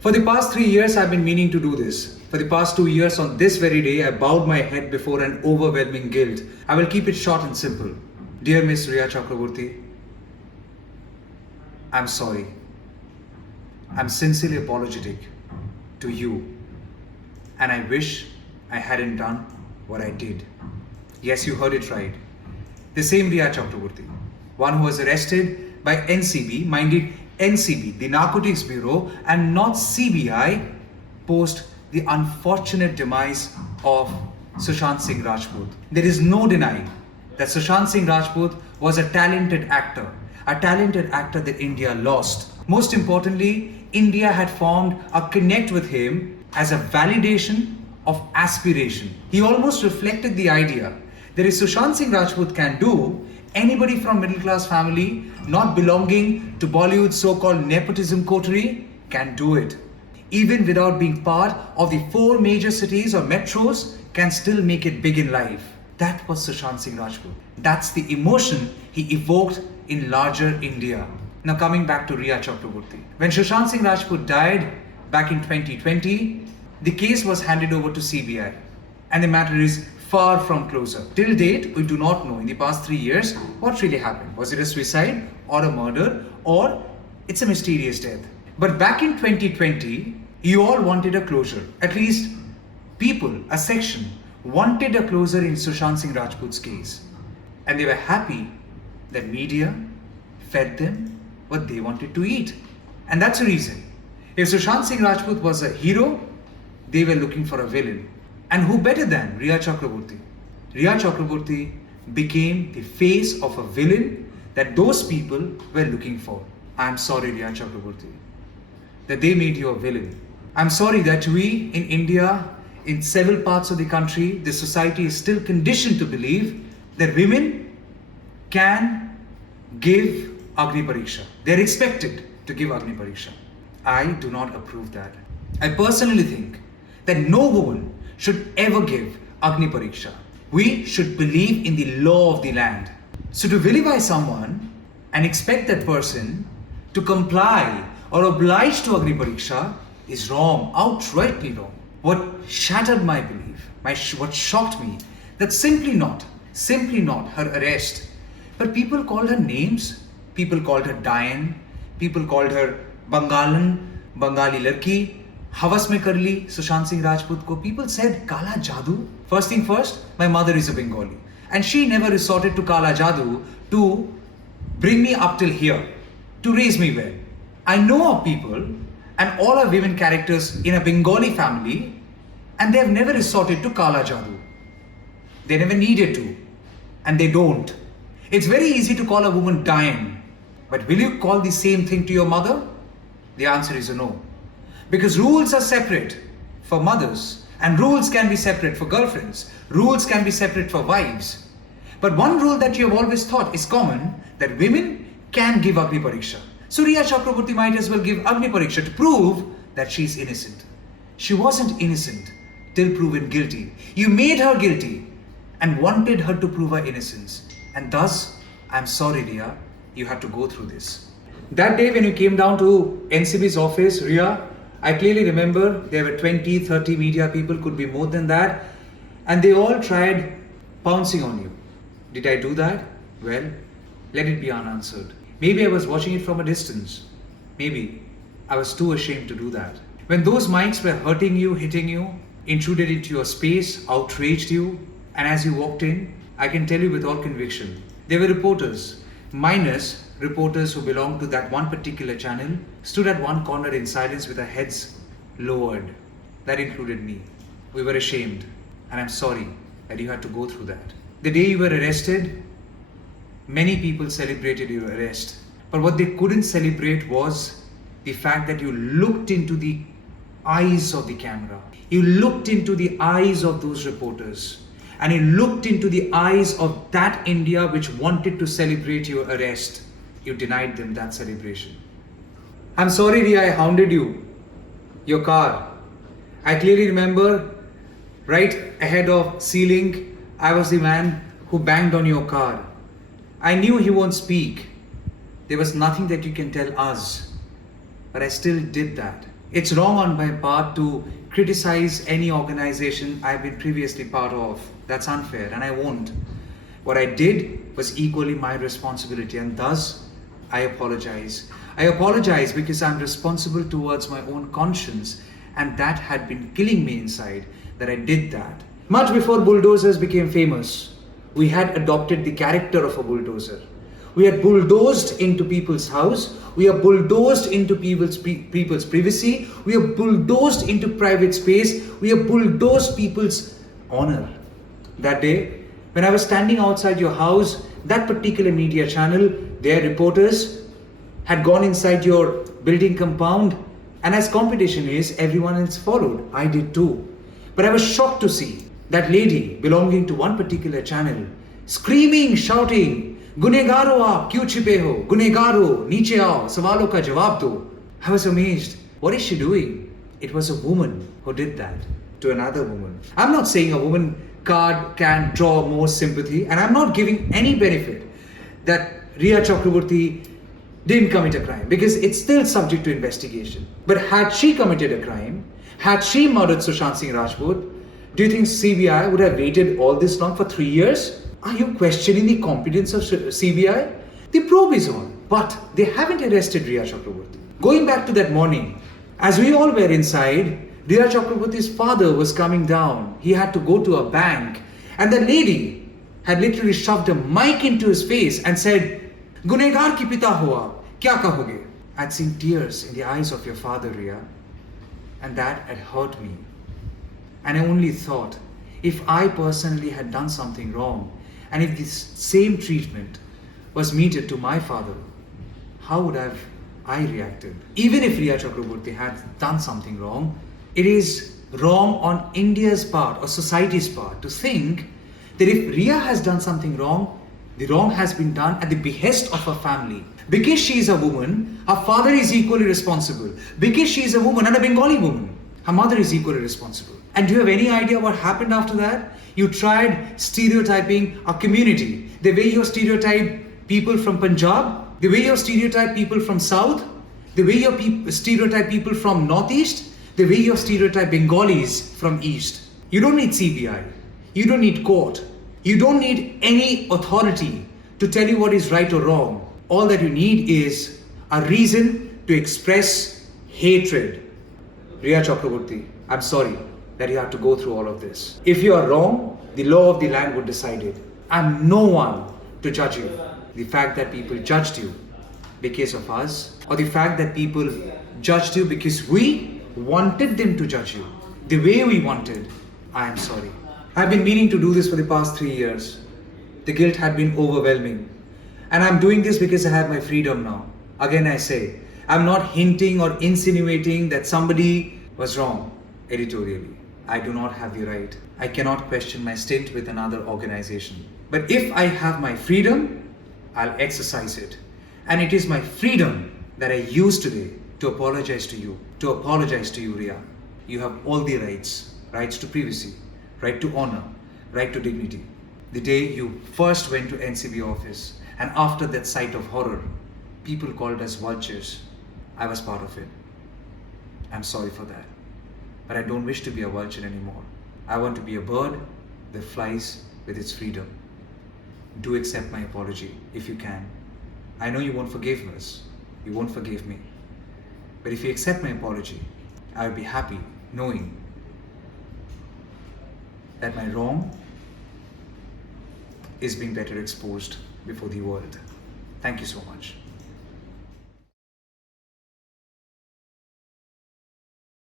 For the past 3 years, I've been meaning to do this. For the past 2 years, on this very day, I bowed my head before an overwhelming guilt. I will keep it short and simple. Dear Miss Rhea Chakraborty, I'm sorry. I'm sincerely apologetic to you. And I wish I hadn't done what I did. Yes, you heard it right. The same Rhea Chakraborty, one who was arrested by NCB, mind it, NCB, the Narcotics Bureau, and not CBI, post the unfortunate demise of Sushant Singh Rajput. There is no denying that Sushant Singh Rajput was a talented actor that India lost. Most importantly, India had formed a connect with him as a validation of aspiration. He almost reflected the idea that if Sushant Singh Rajput can do, anybody from middle class family not belonging to Bollywood's so-called nepotism coterie can do it. Even without being part of the 4 major cities or metros, can still make it big in life. That was Sushant Singh Rajput. That's the emotion he evoked in larger India. Now coming back to Rhea Chakraborty. When Sushant Singh Rajput died back in 2020, the case was handed over to CBI. And the matter is far from closer. Till date, we do not know in the past 3 years what really happened. Was it a suicide or a murder, or it's a mysterious death? But back in 2020, you all wanted a closure. At least people, a section, wanted a closure in Sushant Singh Rajput's case. And they were happy that media fed them what they wanted to eat. And that's the reason. If Sushant Singh Rajput was a hero, they were looking for a villain. And who better than Rhea Chakraborty? Rhea Chakraborty became the face of a villain that those people were looking for. I'm sorry, Rhea Chakraborty, that they made you a villain. I'm sorry that we in India, in several parts of the country, the society is still conditioned to believe that women can give Agni Pariksha. They're expected to give Agni Pariksha. I do not approve that. I personally think that no woman should ever give Agni Pariksha. We should believe in the law of the land. So to vilify someone and expect that person to comply or oblige to Agni Pariksha is wrong, outrightly wrong. What shattered my belief, what shocked me, that simply not her arrest, but people called her names, people called her Diane, people called her Bengali Larki, Havas mein kar li Sushant Singh Rajput ko. People said Kala Jadoo. First thing first, my mother is a Bengali, and she never resorted to Kala Jadoo to bring me up till here, to raise me well. I know of people and all are women characters in a Bengali family, and they have never resorted to Kala Jadoo. They never needed to, and they don't. It's very easy to call a woman Diane, but will you call the same thing to your mother? The answer is a no. Because rules are separate for mothers, and rules can be separate for girlfriends. Rules can be separate for wives. But one rule that you have always thought is common, that women can give Agni Pariksha. So Rhea Chakraborty might as well give Agni Pariksha to prove that she is innocent. She wasn't innocent till proven guilty. You made her guilty and wanted her to prove her innocence. And thus, I'm sorry, Rhea, you had to go through this. That day when you came down to NCB's office, Rhea, I clearly remember there were 20, 30 media people, could be more than that, and they all tried pouncing on you. Did I do that? Well, let it be unanswered. Maybe I was watching it from a distance. Maybe I was too ashamed to do that. When those mics were hurting you, hitting you, intruded into your space, outraged you, and as you walked in, I can tell you with all conviction, there were reporters, minus reporters who belonged to that one particular channel, stood at one corner in silence with their heads lowered. That included me. We were ashamed, and I'm sorry that you had to go through that. The day you were arrested, many people celebrated your arrest. But what they couldn't celebrate was the fact that you looked into the eyes of the camera. You looked into the eyes of those reporters. And you looked into the eyes of that India which wanted to celebrate your arrest. You denied them that celebration. I'm sorry, Rhea, I hounded you. Your car. I clearly remember right ahead of Sealing, I was the man who banged on your car. I knew he won't speak. There was nothing that you can tell us. But I still did that. It's wrong on my part to criticize any organization I've been previously part of. That's unfair, and I won't. What I did was equally my responsibility, and thus I apologize. I apologize because I'm responsible towards my own conscience, and that had been killing me inside that I did that. Much before bulldozers became famous, we had adopted the character of a bulldozer. We had bulldozed into people's house. We have bulldozed into people's privacy. We have bulldozed into private space. We have bulldozed people's honor. That day, when I was standing outside your house, that particular media channel, their reporters had gone inside your building compound, and as competition is, everyone else followed. I did too. But I was shocked to see that lady belonging to one particular channel screaming, shouting, "Gunegaro aap kyun chipe ho? Gunegaro, niche aao, sawalon ka jawab do." I was amazed. What is she doing? It was a woman who did that to another woman. I'm not saying a woman card can draw more sympathy, and I'm not giving any benefit that Rhea Chakraborty didn't commit a crime, because it's still subject to investigation. But had she committed a crime, had she murdered Sushant Singh Rajput, do you think CBI would have waited all this long for 3 years? Are you questioning the competence of CBI? The probe is on, but they haven't arrested Rhea Chakraborty. Going back to that morning, as we all were inside, Rhea Chakraborty's father was coming down. He had to go to a bank, and the lady had literally shoved a mic into his face and said, "Gunegar ki pita ho aap, kya kahoge?" I'd seen tears in the eyes of your father, Rhea, and that had hurt me. And I only thought, if I personally had done something wrong, and if this same treatment was meted to my father, how would have I reacted? Even if Rhea Chakraborty had done something wrong, it is wrong on India's part or society's part to think that if Rhea has done something wrong, the wrong has been done at the behest of her family. Because she is a woman, her father is equally responsible. Because she is a woman and a Bengali woman, her mother is equally responsible. And do you have any idea what happened after that? You tried stereotyping a community. The way you stereotype people from Punjab, the way you stereotype people from South, the way you stereotype people from Northeast, the way you stereotype Bengalis from East. You don't need CBI. You don't need court. You don't need any authority to tell you what is right or wrong. All that you need is a reason to express hatred. Rhea Chakraborty, I'm sorry that you have to go through all of this. If you are wrong, the law of the land would decide it. I'm no one to judge you. The fact that people judged you because of us, or the fact that people judged you because we wanted them to judge you the way we wanted, I am sorry. I've been meaning to do this for the past 3 years. The guilt had been overwhelming. And I'm doing this because I have my freedom now. Again, I say, I'm not hinting or insinuating that somebody was wrong editorially. I do not have the right. I cannot question my stint with another organization. But if I have my freedom, I'll exercise it. And it is my freedom that I use today to apologize to you. To apologize to you, Rhea. You have all the rights. Rights to privacy, right to honor, right to dignity. The day you first went to NCB office, and after that sight of horror, people called us vultures. I was part of it. I'm sorry for that. But I don't wish to be a vulture anymore. I want to be a bird that flies with its freedom. Do accept my apology if you can. I know you won't forgive us. You won't forgive me. But if you accept my apology, I'll be happy knowing that my wrong is being better exposed before the world. Thank you so much.